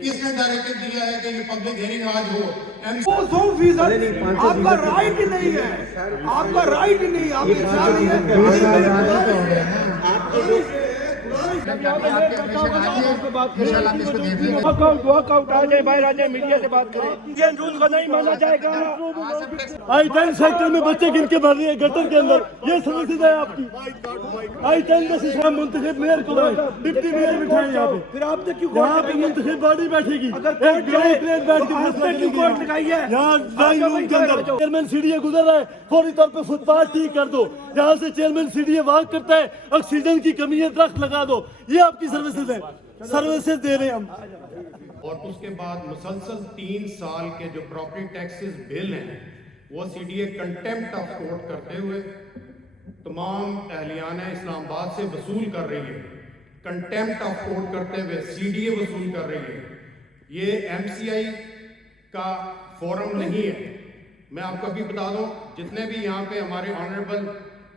किसने डायरेक्टिव दिया है कि ये पब्लिक हियरिंग आज हो? 100% आपका राइट ही नहीं है, आपका राइट ही नहीं, आप वॉकआउट आ जाए, बाहर आ जाए, मीडिया से बात करें। ये रूल को नहीं माना जाएगा। I-10 सेक्टर में बच्चे गिर के मर रहे हैं गटर के अंदर, ये सर्विसेज है आपकी। I-10 का सिस्टम मुंतखब मेयर को डिप्टी मेयर बिठाए यहाँ पे, फिर आपने क्यों यहाँ पे मुंतखब बॉडी बैठेगी? अगर कोर्ट लगाई है यहाँ रूम के अंदर, चेयरमैन सीडीए गुजर रहा है, फौरी तौर पे फुटपाथ ठीक कर दो। यहाँ से चेयरमैन सीडीए वॉक करता है, ऑक्सीजन की कमी है, दरख्त लगा दो। ये आपकी सर्विसेज है, सर्विसेज दे रहे हैं हम। और उसके बाद मुसलसल 3 साल के जो प्रॉपर्टी टैक्सेस बिल हैं वो सीडीए कंटेम्प्ट ऑफ कोर्ट करते हुए तमाम अहलियान इस्लामाबाद से वसूल कर रही है। कंटेम्प्ट ऑफ कोर्ट करते हुए सीडीए वसूल कर रही है। ये एमसीआई का फोरम नहीं है। मैं आपको अभी बता दूं, जितने भी यहाँ पे हमारे ऑनरेबल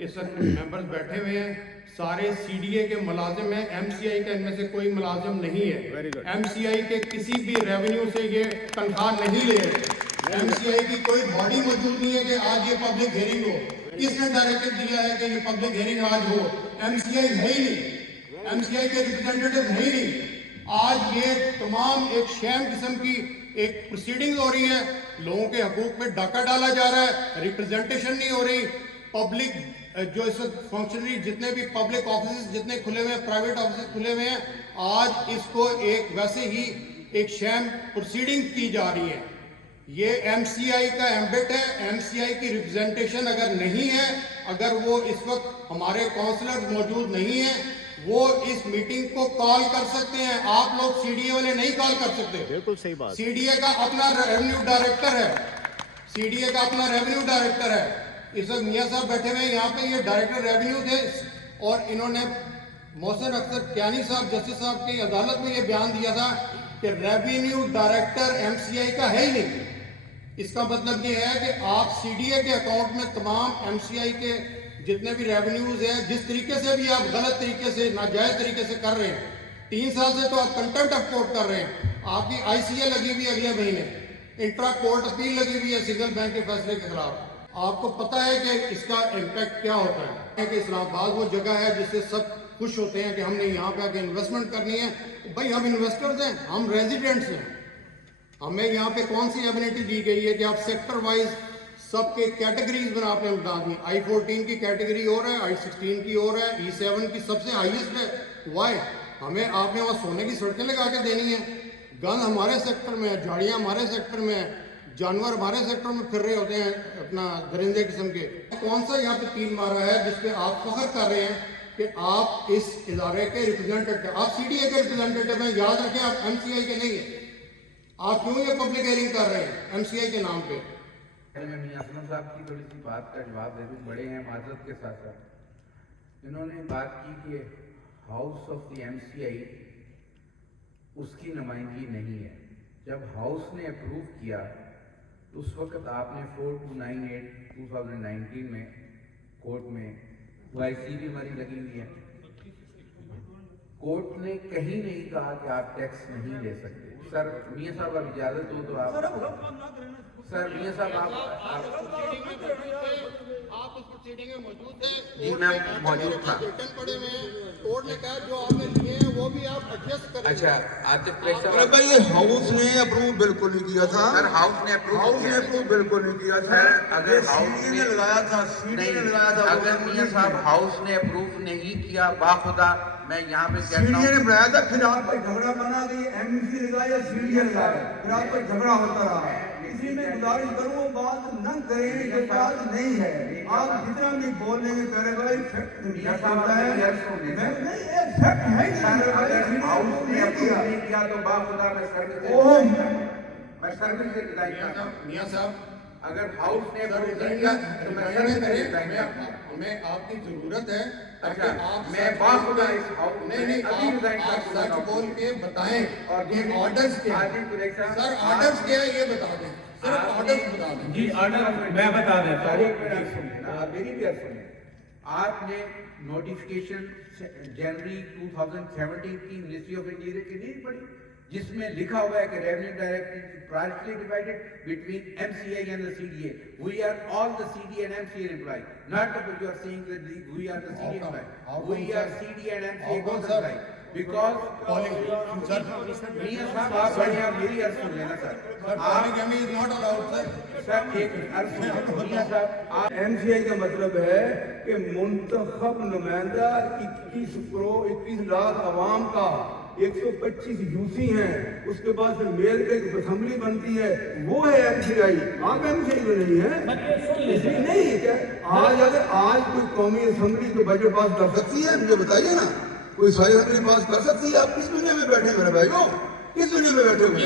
इस वक्त मेंबर्स बैठे हुए हैं, सारे सीडीए के मुलाजिम हैं। एमसीआई का इनमें से कोई मुलाजिम नहीं है। एमसीआई के किसी भी रेवेन्यू से ये तनख्वाह नहीं ले रहे। एमसीआई की कोई बॉडी मौजूद नहीं है कि आज ये पब्लिक हियरिंग हो। किसने डायरेक्टिव दिया है कि ये पब्लिक हियरिंग आज हो? एमसीआई है ही नहीं, एमसीआई के रिप्रेजेंटेटिव है ही नहीं। आज ये तमाम एक शैम किस्म की एक प्रोसीडिंग हो रही है, लोगों के हकूक में डाका डाला जा रहा है, रिप्रेजेंटेशन नहीं हो रही। पब्लिक जो इस वक्त फंक्शनरी जितने भी पब्लिक ऑफिस जितने खुले हुए हैं, प्राइवेट ऑफिस खुले हुए हैं, आज इसको एक वैसे ही एक शैम प्रोसीडिंग की जा रही है। ये एमसीआई का एम्बिट है। एमसीआई की रिप्रेजेंटेशन अगर नहीं है, अगर वो इस वक्त हमारे काउंसलर मौजूद नहीं है, वो इस मीटिंग को कॉल कर सकते हैं। आप लोग सीडीए वाले नहीं कॉल कर सकते। बिल्कुल सही बात। सीडीए का अपना रेवेन्यू डायरेक्टर है, सीडीए का अपना रेवेन्यू डायरेक्टर है। इस वक्त मियाँ साहब बैठे हुए हैं यहाँ पे, ये डायरेक्टर रेवेन्यू थे, और इन्होंने मोहसिन अख्तर कियानी साहब जस्टिस साहब की अदालत में ये बयान दिया था कि रेवेन्यू डायरेक्टर एमसीआई का है ही नहीं। इसका मतलब ये है कि आप सीडीए के अकाउंट में तमाम एमसीआई के जितने भी रेवेन्यूज हैं, जिस तरीके से भी आप गलत तरीके से नाजायज तरीके से कर रहे हैं, 3 साल से तो आप कंटेम्प्ट ऑफ कोर्ट कर रहे हैं। आपकी आईसीए लगी हुई अगले महीने, इंट्रा कोर्ट अपील लगी हुई है सिंगल बैंक के फैसले के खिलाफ। आपको पता है कि इसका इम्पैक्ट क्या होता है कि इस्लामाबाद वो जगह है जिससे सब खुश होते हैं कि हमने यहाँ पे आके इन्वेस्टमेंट करनी है। भाई हम इन्वेस्टर्स हैं, हम रेजिडेंट्स हैं। हमें यहाँ पे कौन सी एबिलिटी दी गई है कि आप सेक्टर वाइज सबके कैटेगरीज बना पे बता दी। I-14 की कैटेगरी और है, I-16 की और है, E-7 की सबसे हाईएस्ट है। वाई हमें आपने वहाँ सोने की सड़कें लगा के देनी है? गन हमारे सेक्टर में है, झाड़ियाँ हमारे सेक्टर में है, जानवर हमारे सेक्टर में फिर रहे होते हैं अपना दरिंदे किस्म के। कौन सा यहाँ पे तीर मारा है जिसपे आप फख्र कर रहे हैं कि आप इस इदारे के रिप्रेजेंटेटिव, आप सीडीए के रिप्रेजेंटेटिव हैं? याद रखें आप एमसीआई के नहीं है। आप क्यों ये पब्लिक हियरिंग कर रहे हैं एमसीआई के नाम पे? मैं मियां असलम साहब की थोड़ी सी बात का जवाब दे दूं, बड़े हैं माजरत के साथ साथ। इन्होंने बात की कि हाउस ऑफ द एमसीआई उसकी नुमाइंदगी नहीं है। जब हाउस ने अप्रूव किया तो उस वक्त आपने 4298/2019 में कोर्ट में वाईसी भी हमारी लगी हुई है। कोर्ट ने कहीं नहीं कहा कि आप टैक्स नहीं ले सकते। सर मियां साहब आप इजाजत हो तो आप सर मियां साहब आप उस प्रोसीडिंग में मौजूद थे? जी मैं मौजूद था। रिटर्न पड़े हुए हैं, कोर्ट ने कहा जो आपने लिए हैं वो भी आप एडजस्ट करें। अच्छा आतिफ प्रेस साहब, भाई ये हाउस ने अप्रूव बिल्कुल नहीं किया था। सर हाउस ने अप्रूव बिल्कुल नहीं किया था। अगर हाउस ने लगाया था, सीडी ने लगाया था। अगर मियां साहब हाउस ने अप्रूव नहीं किया, बाखुदा मैं यहाँ पे कहता सीडी ने हूँ, बनाया था, फिर आप झगड़ा बना दी, एमसी लगाया, सीडी लगाया, फिर आपका झगड़ा होता रहा। इसी में गुजारिश करूँ बात न करें, ये बात नहीं है। आप जितना भी बोलेंगे करेगा इफेक्ट नहीं है। हाउस ने अप्रूव नहीं किया तो बाखुदा मैं सर्विस से रिजाइन करता हूँ। मियां साहब अगर हाउस ने अप्रूव नहीं किया तो मैं सर्विस से रिजाइन करता हूँ। हमें आपकी जरूरत है। अच्छा, आप मैं बाखुदा इस हाउस नहीं अभी रिजाइन आप करता सच हूँ। बोल के बताएं और ये ऑर्डर्स क्या है? सर सर ऑर्डर्स क्या है ये बता दें, सिर्फ ऑर्डर्स बता दें। जी ऑर्डर मैं बता देता हूँ। मेरी भी अर्ज सुनिए। आपने नोटिफिकेशन जनवरी 2017 की मिनिस्ट्री ऑफ इंटीरियर की नहीं पढ़ी, जिसमें लिखा हुआ है कि revenue directorate partially divided between MCA and the CDA. We are all the CDA and MCA employee. Not that you are saying that we are the CDA employee. We are CDA and MCA both employee. Because मियां साहब आप बड़े हैं, मेरी अर्ज सुन लेना sir. polygamy is not allowed, sir. Sir एक अर्ज सुन मियां साहब. एमसीआई का मतलब है कि मुंतखब नुमाइंदा 21 लाख अवाम का 125 यूसी हैं, उसके बाद फिर मेयर की एक असेंबली बनती है, वो है एमसीआई. आप एमसीआई में नहीं है, इसलिए नहीं है क्या? आज कोई कौमी असेंबली को बजट पास कर सकती है? मुझे बताइए ना, कोई सारी असेंबली पास कर सकती है? आप किस दुनिया में बैठे मेरे भाइयों, किस दुनिया में बैठे हुए?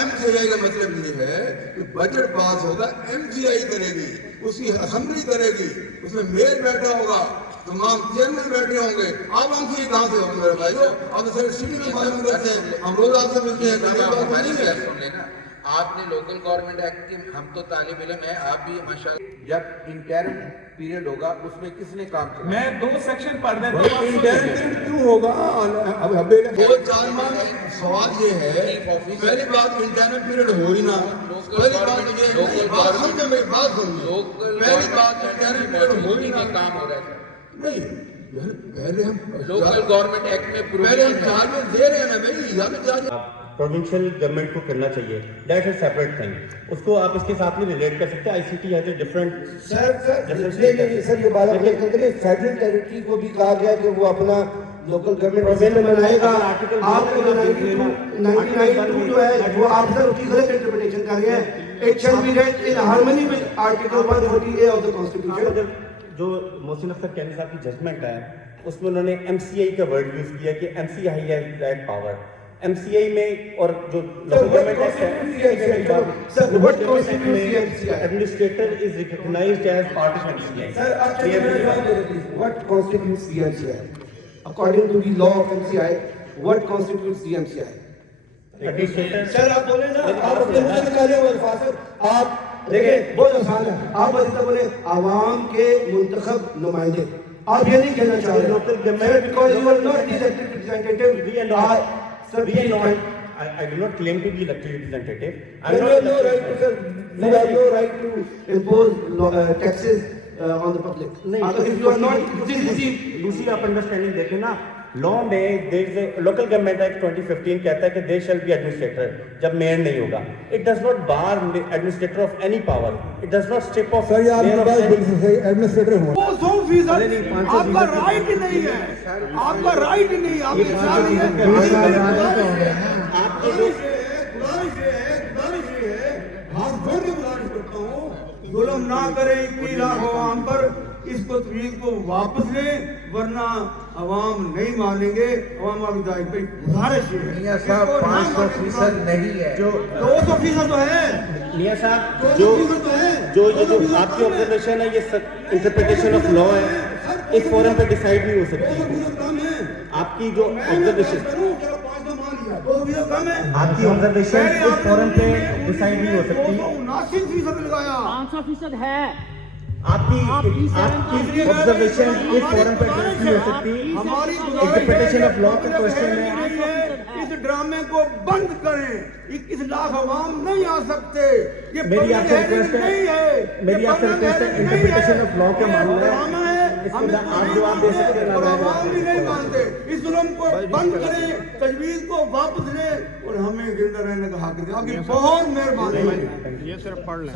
एमसीआई का मतलब ये है कि बजट पास होगा, एमसीआई करेगी, उसकी असेंबली करेगी, उसमें मेयर बैठा होगा, तमाम चेयरमैन बैठे होंगे. आप हमसे कहाँ से होंगे मेरे भाइयों? आप तो सिर्फ सिटी में मालूम करते हैं, हम रोज आपसे मिलते हैं. हमारी बात सुन लेना. आपने लोकल गवर्नमेंट एक्ट की, हम तो तालिब इल्म है, आप भी माशाल्लाह. जब इंटरिम पीरियड होगा उसमें किसने काम किया? मैं 2 सेक्शन पढ़ देता हूँ. इंटरिम पीरियड क्यों होगा? अब 2-4 माह. सवाल ये है, पहली बात इंटरिम पीरियड हो ही ना. पहली बात ये है, बात समझे मेरी बात सुनिए. पहली बात इंटरिम पीरियड हो ही ना. काम हो रहा है नहीं, पहले हम लोकल गवर्नमेंट एक्ट में पहले हम चार्जेस दे रहे हैं ना भाई, या तो चार्जेस प्रोविंशियल गवर्नमेंट को करना चाहिए, दैट इज सेपरेट थिंग. उसको आप इसके साथ में रिलेट कर सकते हैं. ICT has a different sir ये बात आप करें, फेडरल टेरिटरी को भी कहा गया कि वो अपना लोकल गवर्नमेंट बनाएगा. आपको 99 जो है वो आप सर उसकी गलत इंटरप्रिटेशन कर रहे हैं. It shall be red in harmony with article 140A of the constitution. जो मोहसिन अख्तर कैनी साहब की जजमेंट है उसमें उन्होंने MCI का वर्ड यूज किया कि MCI has that power. MCI में और जो लोकल गवर्नमेंट एक्ट है, sir what constitutes MCI? Administrator is recognised as part of MCI. Sir what constitutes the MCI? According to the law of MCI, what constitutes the MCI? Administrator. Sir आप बोले ना, आप अपने मुंह से निकाले वो अल्फाज. आप देखिए बहुत आसान है, आप बस इतना बोले आवाम के मुंतखब नुमाइंदे. आप ये नहीं कहना चाह रहे local government because you are not the elected representative. We are not. We are not. I do not claim to be elected representative. You have no right to, sir. You have no right to impose taxes on the public. If you are not, दूसरी आप understanding देखें ना, law में local government act 2015 कहता है कि there shall be administrator जब mayor नहीं होगा. It does not bar administrator of any power. It does not strip of administrator हो. 200% आपका राइट ही नहीं है, आपका राइट ही नहीं, आपके साथ नहीं है. हाथ जोड़ के गुजारिश करता हूँ, जुल्म ना करें 21 लाख अवाम पर. इस तजवीज को वापस लें, वरना अवाम नहीं मानेंगे. अवाम अभिदायक भाई गुजारिश है. मियां साहब 500% नहीं है, जो 200% तो है. मियां साहब जो आपकी ऑब्जर्वेशन है, ये इंटरप्रिटेशन ऑफ लॉ है, इस फोरम पे डिसाइड नहीं हो सकती. आपकी जो ऑब्जर्वेशन आपकी ऑब्जर्वेशन इस फोरम पे डिसाइड नहीं हो सकती. 79% लगाया. 500% है. आपकी ऑब्जर्वेशन इस फोरम पे डिसाइड नहीं हो सकती. हमारी इंटरप्रिटेशन ऑफ लॉ का क्वेश्चन है. इस ड्रामे को बंद करें. 21 लाख अवाम नहीं आ सकते. ये मेरी आपसे रिक्वेस्ट नहीं है, है, मेरी आपसे रिक्वेस्ट है, इंटरप्रिटेशन ऑफ लॉ का मामला है. हमें आप जवाब दे सकते हैं. अवाम भी नहीं मानते. इस जुल्म को बंद करें, तजवीज को वापस लें और हमें जिंदा रहने का हक दें. आपकी बहुत मेहरबानी. ये सिर्फ पढ़ लें.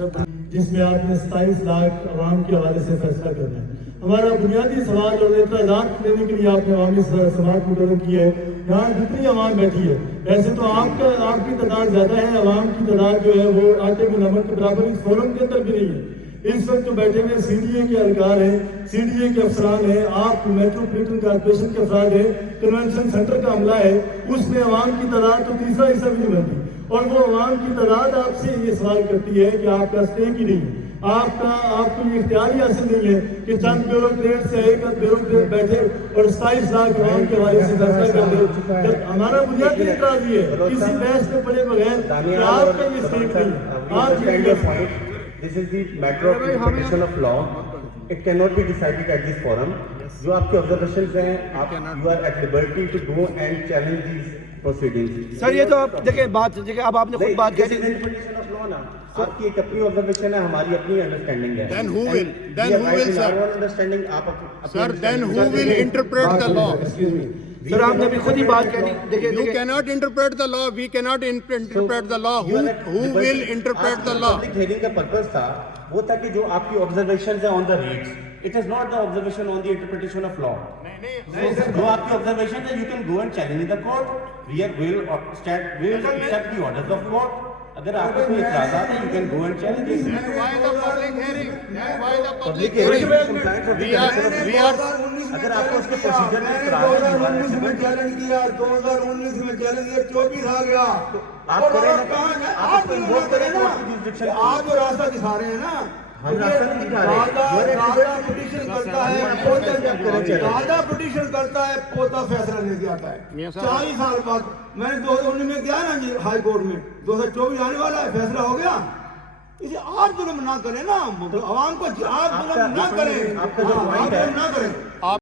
जिसमें आपने 27 लाख अवाम के हवाले से फैसला करना है. हमारा बुनियादी सवाल और एतराज़ात लेने के लिए आपने अवामी समात मुतलब की है. यहाँ जितनी अवाम बैठी है, वैसे तो आपकी तादाद ज़्यादा है, अवाम की तादाद जो है वो आटे में नमक के बराबर इस फोरम के अंदर भी नहीं है. इस वक्त जो बैठे हुए CDA के अधिकार हैं, CDA के अफसरान हैं, आप मेट्रोपॉलिटन कॉर्पोरेशन के अफराद हैं, कन्वेंशन सेंटर का अमला है, उसमें अवाम की तादाद तो तीसरा हिस्सा भी नहीं बनती. और वो अवाम की तादाद आपसे ये सवाल करती है कि आपका स्टेक ही नहीं है, आपको ये इख्तियार ही हासिल नहीं है कि चंद ब्यूरोक्रेट से एक ब्यूरोक्रेट बैठे और 27 लाख अवाम के हवाले से फैसला कर दे. हमारा बुनियादी एतराज ये है, किसी बहस में पड़े बगैर कि आपका ये स्टेक नहीं है. This is the matter of interpretation of law. It cannot be decided at this forum. جو آپ کے آبزرویشنز ہیں آپ you are at liberty to go and challenge these proceedings. Sir یہ تو آپ دیکھیں بات دیکھیں اب آپ نے خود بات کہی انٹرپریٹیشن آف لا نا آپ کی ایک اپنی آبزرویشن ہے ہماری اپنی انڈرسٹینڈنگ ہے. Then who will, sir? Understanding آپ Sir, then who will interpret the law? سر آپ نے ابھی خود ہی بات کہی دیکھیں You cannot interpret the law. We cannot interpret the law. Who will interpret the law? Public hearing کا پرپز تھا وہ تھا کہ جو آپ کی آبزرویشنز ہیں on the merits it is not the observation on the interpretation of law. جو آپ کی آبزرویشن ہے you can go and challenge the court. We will accept the orders of court. اگر آپ کو کوئی اعتراضات ہیں you can go and challenge. Then why the public hearing? Then why the public public hearing hearing? اگر آپ کو اس کے پروسیجر میں میں نے اعتراض 2019 میں چیلنج کیا 2019 میں چیلنج کیا 24 آ گیا. آپ کریں آپ انوالو کریں نا آپ جو راستہ دکھا رہے ہیں نا ہم راستہ نہیں دکھا رہے. دادا پٹیشن کرتا ہے دادا پٹیشن کرتا ہے پوتا فیصلہ لے کے آتا ہے 40 سال بعد. میں نے 2019 میں گیا نا جی ہائی کورٹ میں 2024 آنے والا ہے فیصلہ ہو گیا. اسے آپ ظلم نہ کریں نا عوام کو آپ ظلم نہ کریں. آپ کا جو پوائنٹ ہے نہ کریں.